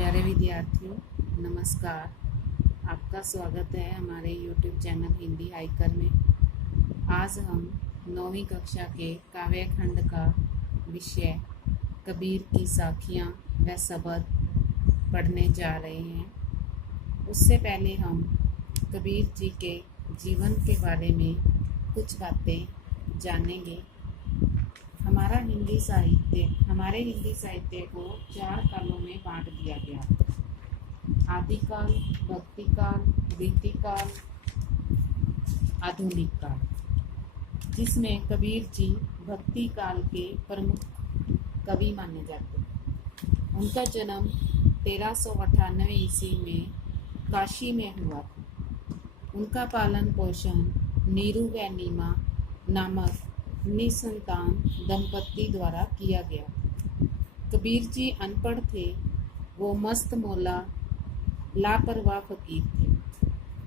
प्यारे विद्यार्थियों, नमस्कार। आपका स्वागत है हमारे YouTube चैनल हिंदी हाइकर में। आज हम 9वीं कक्षा के काव्य खंड का विषय कबीर की साखियाँ व शबद पढ़ने जा रहे हैं। उससे पहले हम कबीर जी के जीवन के बारे में कुछ बातें जानेंगे। हमारे हिंदी साहित्य को 4 कालों में बांट दिया गया: आदिकाल, भक्तिकाल, रीतिकाल, आधुनिक काल, जिसमें कबीर जी भक्ति काल के प्रमुख कवि माने जाते हैं। उनका जन्म 1398 ईस्वी में काशी में हुआ था। उनका पालन पोषण नीरू व नीमा नामक निसंतान दंपति द्वारा किया गया। कबीर जी अनपढ़ थे। वो मस्त मौला लापरवाह फकीर थे।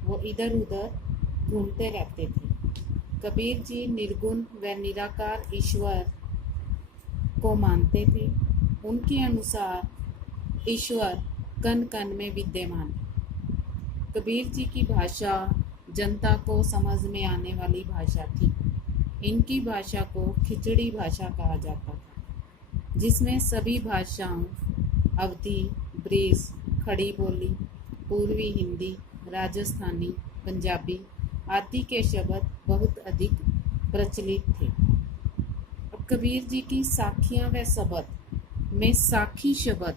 वो इधर उधर घूमते रहते थे। कबीर जी निर्गुण व निराकार ईश्वर को मानते थे। उनके अनुसार ईश्वर कण कण में विद्यमान है। कबीर जी की भाषा जनता को समझ में आने वाली भाषा थी। इनकी भाषा को खिचड़ी भाषा कहा जाता था, जिसमें सभी भाषाओं अवधी, ब्रिज, खड़ी बोली, पूर्वी हिंदी, राजस्थानी, पंजाबी आदि के शब्द बहुत अधिक प्रचलित थे। अब कबीर जी की साखियाँ व शबद में साखी शब्द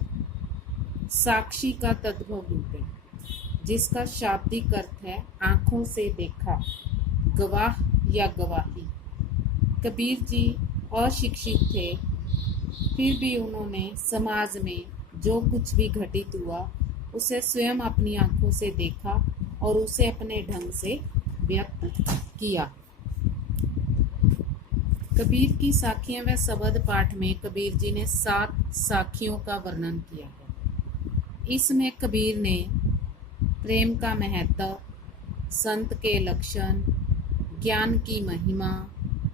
साक्षी का तद्भव रूप है, जिसका शाब्दिक अर्थ है आँखों से देखा, गवाह या गवाही। कबीर जी अशिक्षित थे, फिर भी उन्होंने समाज में जो कुछ भी घटित हुआ उसे स्वयं अपनी आंखों से देखा और उसे अपने ढंग से व्यक्त किया। कबीर की साखियाँ व शबद पाठ में कबीर जी ने 7 साखियों का वर्णन किया है। इसमें कबीर ने प्रेम का महत्व, संत के लक्षण, ज्ञान की महिमा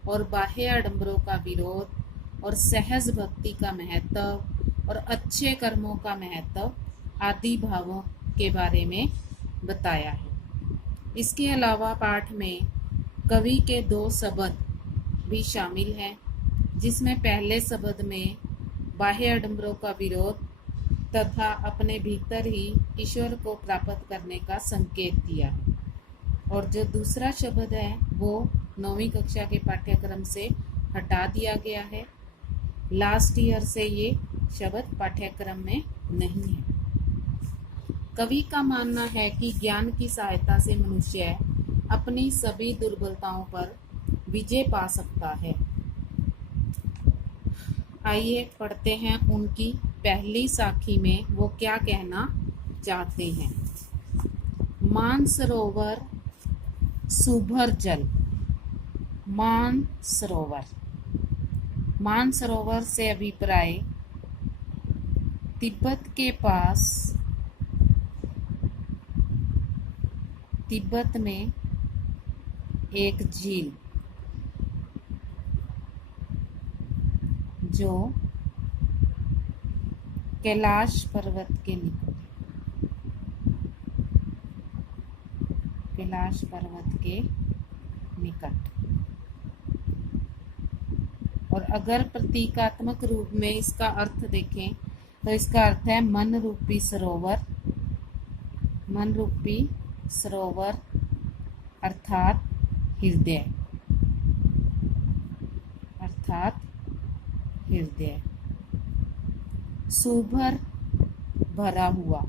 और बाह्य आडंबरों का विरोध और सहज भक्ति का महत्व और अच्छे कर्मों का महत्व आदि भावों के बारे में बताया है। इसके अलावा पाठ में कवि के 2 शबद भी शामिल हैं, जिसमें पहले शबद में बाह्य आडंबरों का विरोध तथा अपने भीतर ही ईश्वर को प्राप्त करने का संकेत दिया है, और जो दूसरा शब्द है वो 9वीं कक्षा के पाठ्यक्रम से हटा दिया गया है। लास्ट ईयर से ये शब्द पाठ्यक्रम में नहीं है। कवि का मानना है कि ज्ञान की सहायता से मनुष्य अपनी सभी दुर्बलताओं पर विजय पा सकता है। आइए पढ़ते हैं उनकी पहली साखी में वो क्या कहना चाहते हैं। मानसरोवर सुभर जल। मानसरोवर से अभिप्राय तिब्बत में एक झील जो कैलाश पर्वत के निकट। और अगर प्रतीकात्मक रूप में इसका अर्थ देखें तो इसका अर्थ है मन रूपी सरोवर अर्थात हृदय। सुभर भरा हुआ,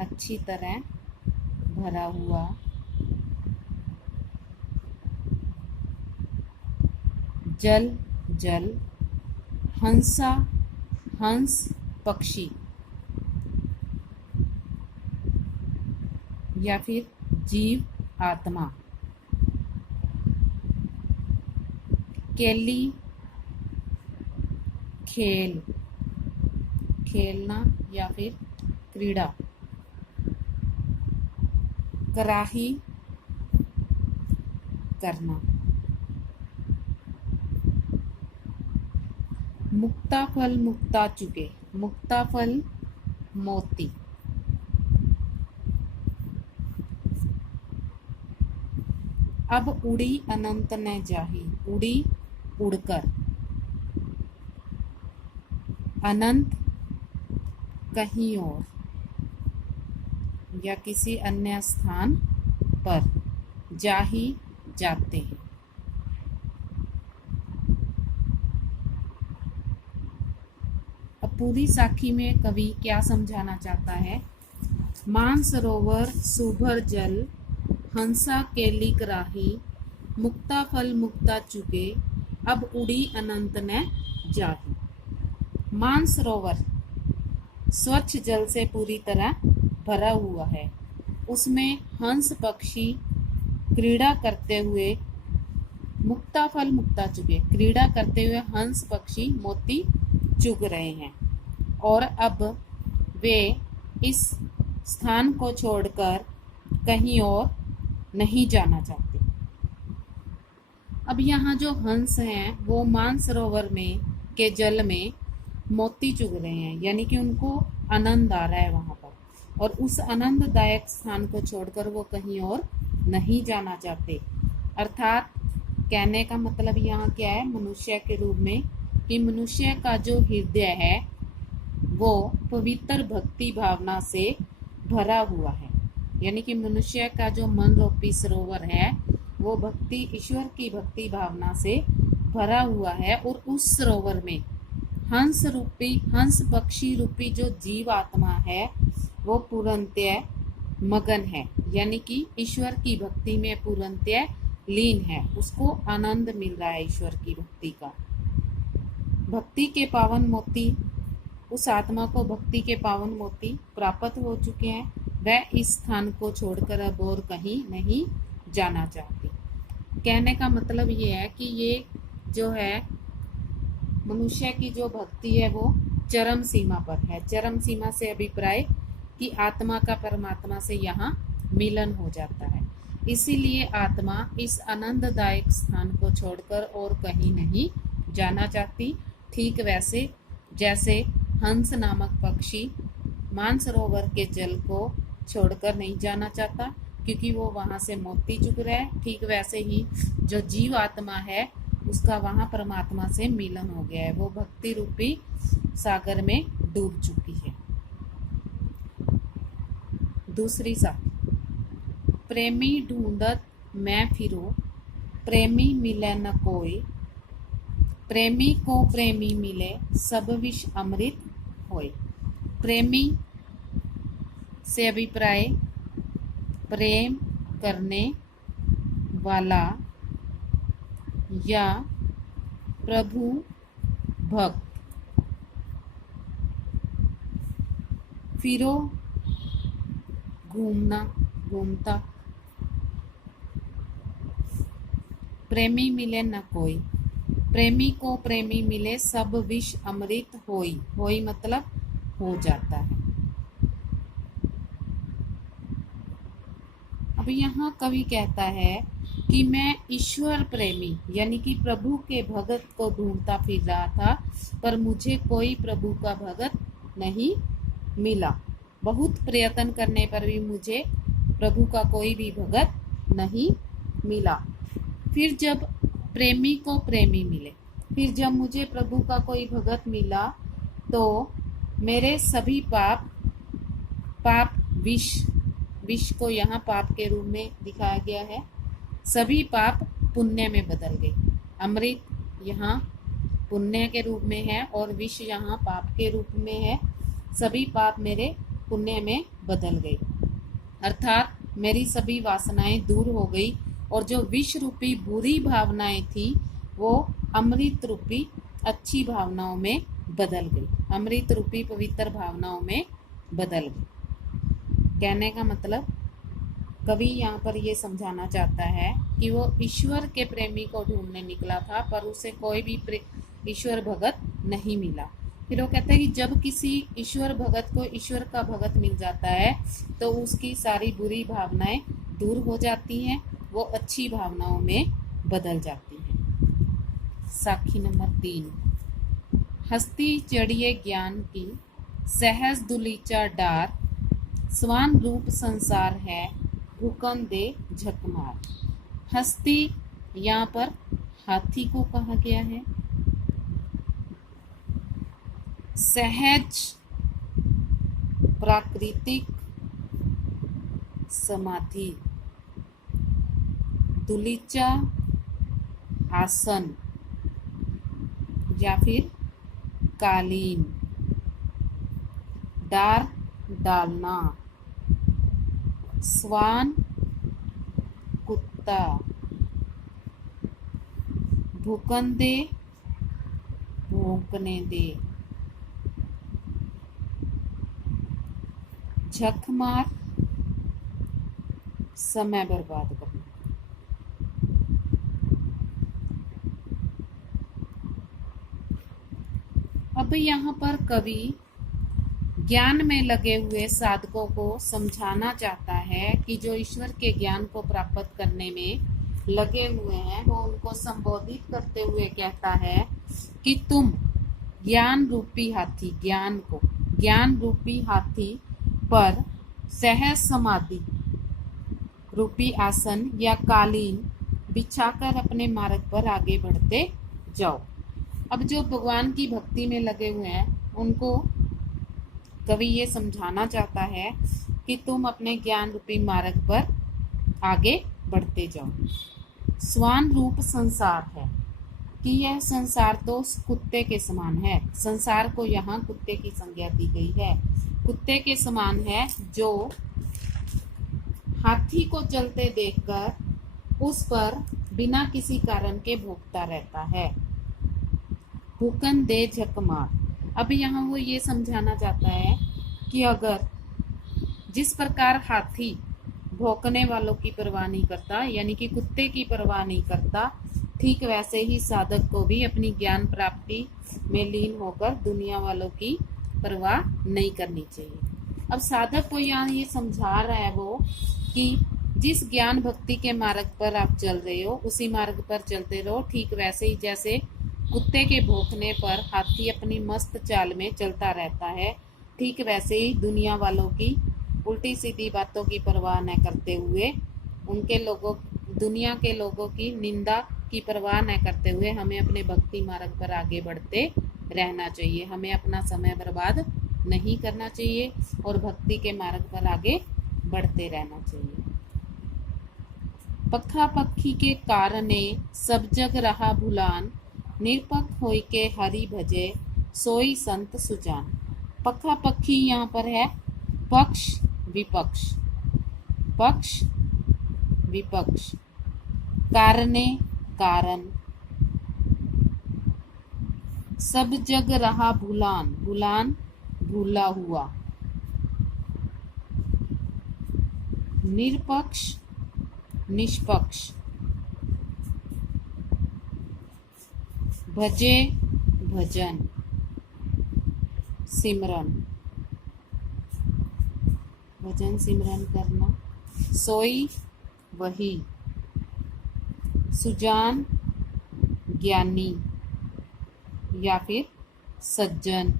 अच्छी तरह भरा हुआ। जल हंस पक्षी या फिर जीव आत्मा। केली खेलना या फिर क्रीड़ा। कराही करना। मुक्ता फल मुक्ता चुके। मुक्ता फल मोती। अब उड़ी अनंत ने जाही, उड़ी उड़कर, अनंत कहीं और या किसी अन्य स्थान पर, जाही जाते हैं। अब पूरी साखी में कवि क्या समझाना चाहता है? मानसरोवर सुभर जल, हंसा केलिक राही, मुक्ता फल मुक्ता चुके, अब उड़ी अनंत ने जाही। मानसरोवर स्वच्छ जल से पूरी तरह भरा हुआ है, उसमें हंस पक्षी क्रीड़ा करते हुए, मुक्ता फल मुक्ता चुके, क्रीड़ा करते हुए हंस पक्षी मोती चुग रहे हैं और अब वे इस स्थान को छोड़कर कहीं और नहीं जाना चाहते। अब यहाँ जो हंस हैं वो मानसरोवर में के जल में मोती चुग रहे हैं, यानी कि उनको आनंद आ रहा है वहां पर, और उस आनंददायक स्थान को छोड़कर वो कहीं और नहीं जाना चाहते। अर्थात कहने का मतलब यहाँ क्या है मनुष्य के रूप में, कि मनुष्य का जो हृदय है वो पवित्र भक्ति भावना से भरा हुआ है, यानी कि मनुष्य का जो मन रूपी सरोवर है वो भक्ति, ईश्वर की भक्ति भावना से भरा हुआ है, और उस सरोवर में हंस पक्षी रूपी जो जीव आत्मा है वो पूर्णतः मगन है, यानी कि ईश्वर की भक्ति में पूर्णतः लीन है, उसको आनंद मिल रहा है ईश्वर की भक्ति का। भक्ति के पावन मोती, उस आत्मा को भक्ति के पावन मोती प्राप्त हो चुके हैं, वह इस स्थान को छोड़कर अब और कहीं नहीं जाना चाहती। कहने का मतलब ये है कि ये जो है मनुष्य की जो भक्ति है वो चरम सीमा पर है। चरम सीमा से अभिप्राय कि आत्मा का परमात्मा से यहाँ मिलन हो जाता है, इसीलिए आत्मा इस आनंददायक स्थान को छोड़कर और कहीं नहीं जाना चाहती। ठीक वैसे जैसे हंस नामक पक्षी मानसरोवर के जल को छोड़कर नहीं जाना चाहता क्योंकि वो वहां से मोती चुग रहा है, ठीक वैसे ही जो जीव आत्मा है उसका वहां परमात्मा से मिलन हो गया है, वो भक्ति रूपी सागर में डूब चुकी है। दूसरी साखी, प्रेमी ढूंढत मैं फिरो, प्रेमी मिले न कोई, प्रेमी को प्रेमी मिले सब विष अमृत होए। प्रेमी से अभिप्राय प्रेम करने वाला या प्रभु भक्त। फिरो घूमना, घूमता, प्रेमी मिले न कोई, प्रेमी को प्रेमी मिले सब विष अमृत होई, होई मतलब हो जाता है। अब यहाँ कवि कहता है कि मैं ईश्वर प्रेमी यानी कि प्रभु के भगत को ढूंढता फिर रहा था, पर मुझे कोई प्रभु का भगत नहीं मिला। बहुत प्रयत्न करने पर भी मुझे प्रभु का कोई भी भगत नहीं मिला। फिर जब प्रेमी को प्रेमी मिले, फिर जब मुझे प्रभु का कोई भगत मिला तो मेरे सभी पाप विष को यहाँ पाप के रूप में दिखाया गया है, सभी पाप पुण्य में बदल गए। अमृत यहाँ पुण्य के रूप में है और विष यहाँ पाप के रूप में है। सभी पाप मेरे पुण्य में बदल गए, अर्थात मेरी सभी वासनाएं दूर हो गई और जो विष रूपी बुरी भावनाएं थी वो अमृत रूपी अच्छी भावनाओं में बदल गई, अमृत रूपी पवित्र भावनाओं में बदल गई। कहने का मतलब कवि यहाँ पर ये समझाना चाहता है कि वो ईश्वर के प्रेमी को ढूंढने निकला था पर उसे कोई भी ईश्वर भगत नहीं मिला। फिर वो कहता है कि जब किसी ईश्वर भगत को ईश्वर का भगत मिल जाता है तो उसकी सारी बुरी भावनाएं दूर हो जाती हैं, वो अच्छी भावनाओं में बदल जाती हैं। साखी नंबर 3, हस्ती चढ़िए ज्ञान की, सहज दुलीचा डार, स्वान रूप संसार है, भूकन दे झक मार। हस्ती यहाँ पर हाथी को कहा गया है। सहज प्राकृतिक समाधि, दुलीचा आसन या फिर कालीन, डार डालना, स्वान कुत्ता, भूकन दे भौंकने दे, झक मार समय बर्बाद करना। अब यहाँ पर कवि ज्ञान में लगे हुए साधकों को समझाना चाहता है कि जो ईश्वर के ज्ञान को प्राप्त करने में लगे हुए हैं वो उनको संबोधित करते हुए कहता है कि तुम ज्ञान रूपी हाथी, ज्ञान रूपी हाथी पर सहज समाधि रूपी आसन या कालीन बिछाकर अपने मार्ग पर आगे बढ़ते जाओ। अब जो भगवान की भक्ति में लगे हुए हैं उनको कवि ये समझाना चाहता है कि तुम अपने ज्ञान रूपी मार्ग पर आगे बढ़ते जाओ। स्वान रूप संसार है कि यह संसार तो कुत्ते के समान है। संसार को यहाँ कुत्ते की संज्ञा दी गई है। कुत्ते के समान है जो हाथी को चलते देखकर उस पर बिना किसी कारण के भौंकता रहता है। भूकन दे झक मार। अब यहाँ वो ये समझाना चाहता है कि अगर जिस प्रकार हाथी भौंकने वालों की परवाह नहीं करता, यानी कि कुत्ते की परवाह नहीं करता, ठीक वैसे ही साधक को भी अपनी ज्ञान प्राप्ति में लीन होकर दुनिया वालों की परवाह नहीं करनी चाहिए। अब साधक को यहाँ ये समझा रहा है वो कि जिस ज्ञान भक्ति के मार्ग पर आप चल रहे हो उसी मार्ग पर चलते रहो। ठीक वैसे ही जैसे कुत्ते के भौंकने पर हाथी अपनी मस्त चाल में चलता रहता है, ठीक वैसे ही दुनिया वालों की उल्टी सीधी बातों की परवाह न करते हुए दुनिया के लोगों की निंदा की परवाह न करते हुए हमें अपने भक्ति मार्ग पर आगे बढ़ते रहना चाहिए। हमें अपना समय बर्बाद नहीं करना चाहिए और भक्ति के मार्ग पर आगे बढ़ते रहना चाहिए। पखा पक्षी के कारणे सब जग रहा भुलान, निरपक होय के हरि भजे सोई संत सुजान। पखा पक्षी यहाँ पर है पक्ष विपक्ष, पक्ष विपक्ष, कारणे कारण, सब जग रहा भुलान, भुलान भूला हुआ, निरपक्ष निष्पक्ष, भजे भजन सिमरन, भजन सिमरन करना, सोई वही, सुजान ज्ञानी या फिर सज्जन।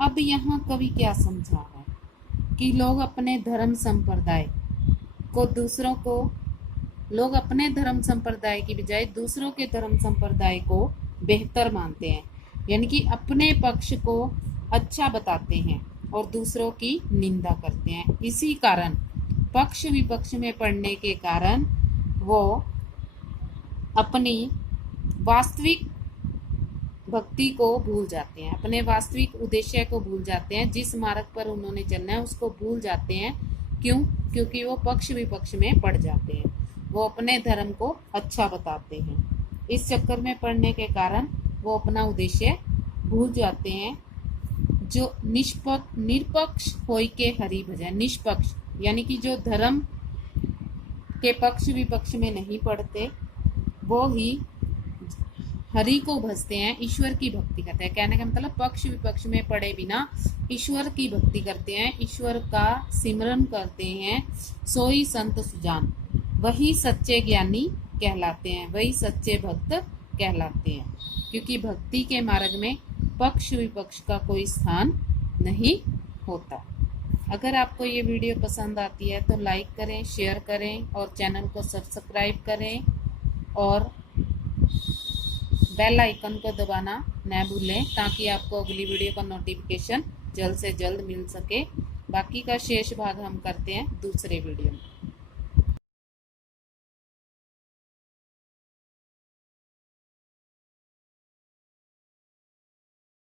अब यहाँ कवि क्या समझा है कि लोग अपने धर्म संप्रदाय की बजाय दूसरों के धर्म संप्रदाय को बेहतर मानते हैं, यानी कि अपने पक्ष को अच्छा बताते हैं और दूसरों की निंदा करते हैं। इसी कारण पक्ष विपक्ष में पड़ने के कारण वो अपनी वास्तविक भक्ति को भूल जाते हैं, अपने वास्तविक उद्देश्य को भूल जाते हैं, जिस मार्ग पर उन्होंने चलना है उसको भूल जाते हैं। क्यों? क्योंकि वो पक्ष विपक्ष में पड़ जाते हैं, वो अपने धर्म को अच्छा बताते हैं। इस चक्कर में पड़ने के कारण वो अपना उद्देश्य भूल जाते हैं। जो निष्पक्ष होय के हरि भजन, निष्पक्ष यानी कि जो धर्म के पक्ष विपक्ष में नहीं पड़ते वो ही हरि को भजते हैं, ईश्वर की भक्ति करते हैं। कहने का मतलब पक्ष विपक्ष में पड़े बिना ईश्वर की भक्ति करते हैं, ईश्वर का सिमरन करते हैं। सोई संत सुजान, वही सच्चे ज्ञानी कहलाते हैं, वही सच्चे भक्त कहलाते हैं। क्योंकि भक्ति के मार्ग में पक्ष विपक्ष का कोई स्थान नहीं होता। अगर आपको ये वीडियो पसंद आती है तो लाइक करें, शेयर करें और चैनल को सब्सक्राइब करें और बेल आइकन को दबाना न भूलें ताकि आपको अगली वीडियो का नोटिफिकेशन जल्द से जल्द मिल सके। बाकी का शेष भाग हम करते हैं दूसरे वीडियो में।